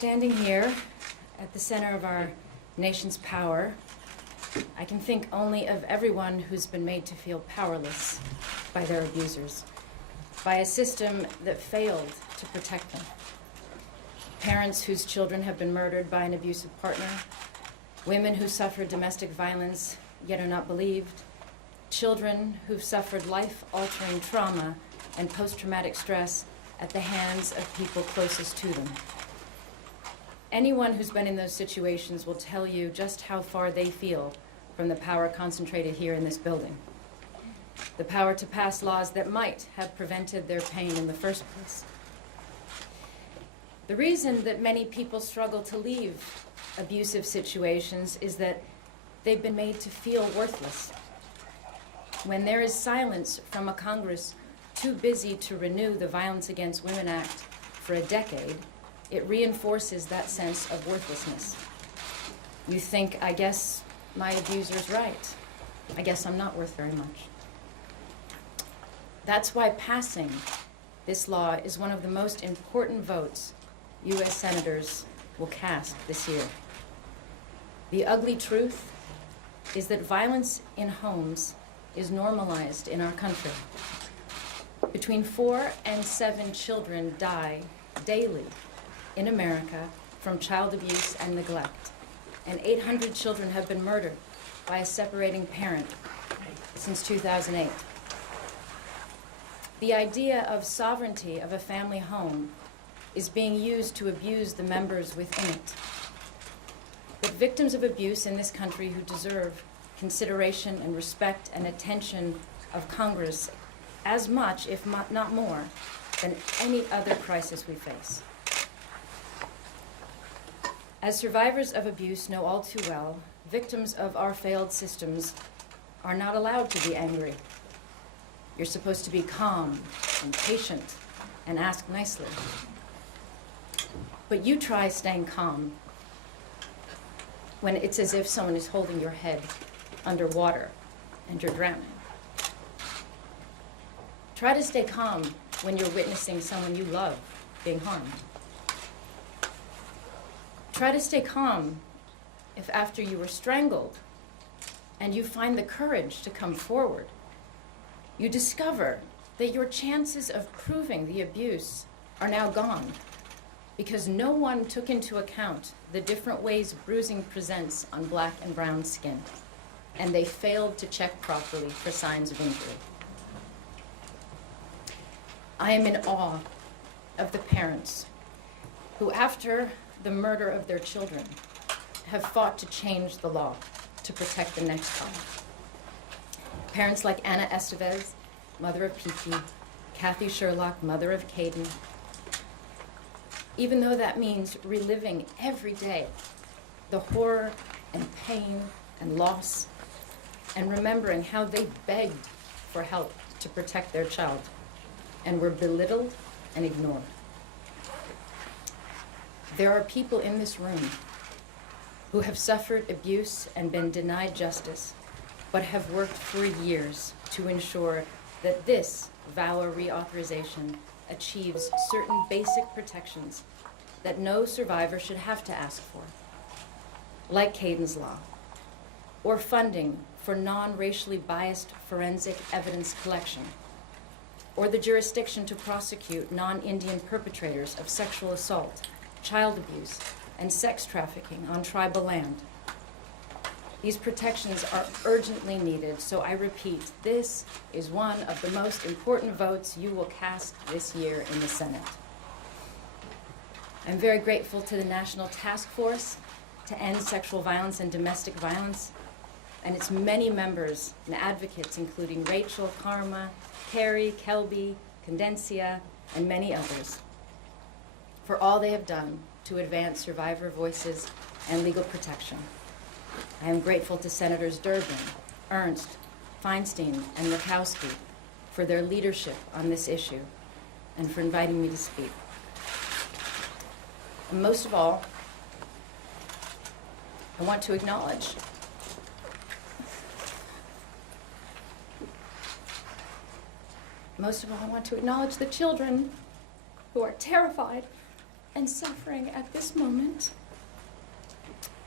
Standing here at the center of our nation's power, I can think only of everyone who's been made to feel powerless by their abusers, by a system that failed to protect them. Parents whose children have been murdered by an abusive partner, women who suffered domestic violence yet are not believed, children who've suffered life-altering trauma and post-traumatic stress at the hands of people closest to them. Anyone who's been in those situations will tell you just how far they feel from the power concentrated here in this building. The power to pass laws that might have prevented their pain in the first place. The reason that many people struggle to leave abusive situations is that they've been made to feel worthless. When there is silence from a Congress too busy to renew the Violence Against Women Act for a decade, it reinforces that sense of worthlessness. You think, I guess my abuser's right. I guess I'm not worth very much. That's why passing this law is one of the most important votes U.S. senators will cast this year. The ugly truth is that violence in homes is normalized in our country. Between 4 and 7 children die daily in America from child abuse and neglect, and 800 children have been murdered by a separating parent since 2008. The idea of sovereignty of a family home is being used to abuse the members within it. But victims of abuse in this country who deserve consideration and respect and attention of Congress as much, if not more, than any other crisis we face. As survivors of abuse know all too well, victims of our failed systems are not allowed to be angry. You're supposed to be calm and patient and ask nicely. But you try staying calm when it's as if someone is holding your head underwater and you're drowning. Try to stay calm when you're witnessing someone you love being harmed. Try to stay calm if after you were strangled and you find the courage to come forward, you discover that your chances of proving the abuse are now gone because no one took into account the different ways bruising presents on black and brown skin, and they failed to check properly for signs of injury. I am in awe of the parents who, after the murder of their children, have fought to change the law to protect the next child. Parents like Anna Estevez, mother of Kiki, Kathy Sherlock, mother of Caden. Even though that means reliving every day the horror and pain and loss, and remembering how they begged for help to protect their child and were belittled and ignored. There are people in this room who have suffered abuse and been denied justice, but have worked for years to ensure that this VAWA reauthorization achieves certain basic protections that no survivor should have to ask for, like Caden's Law, or funding for non-racially biased forensic evidence collection, or the jurisdiction to prosecute non-Indian perpetrators of sexual assault, child abuse, and sex trafficking on tribal land. These protections are urgently needed, so I repeat, this is one of the most important votes you will cast this year in the Senate. I'm very grateful to the National Task Force to End Sexual Violence and Domestic Violence, and its many members and advocates, including Rachel, Karma, Carrie, Kelby, Condencia, and many others, for all they have done to advance survivor voices and legal protection. I am grateful to Senators Durbin, Ernst, Feinstein, and Murkowski for their leadership on this issue and for inviting me to speak. And most of all, I want to acknowledge the children who are terrified and suffering at this moment,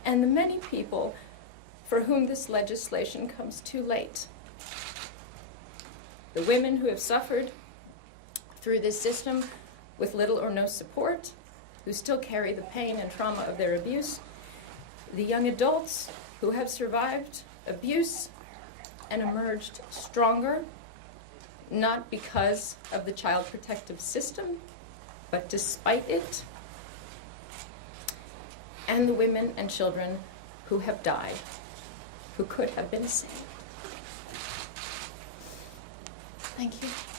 and the many people for whom this legislation comes too late. The women who have suffered through this system with little or no support, who still carry the pain and trauma of their abuse, the young adults who have survived abuse and emerged stronger, not because of the child protective system, but despite it, and the women and children who have died, who could have been saved. Thank you.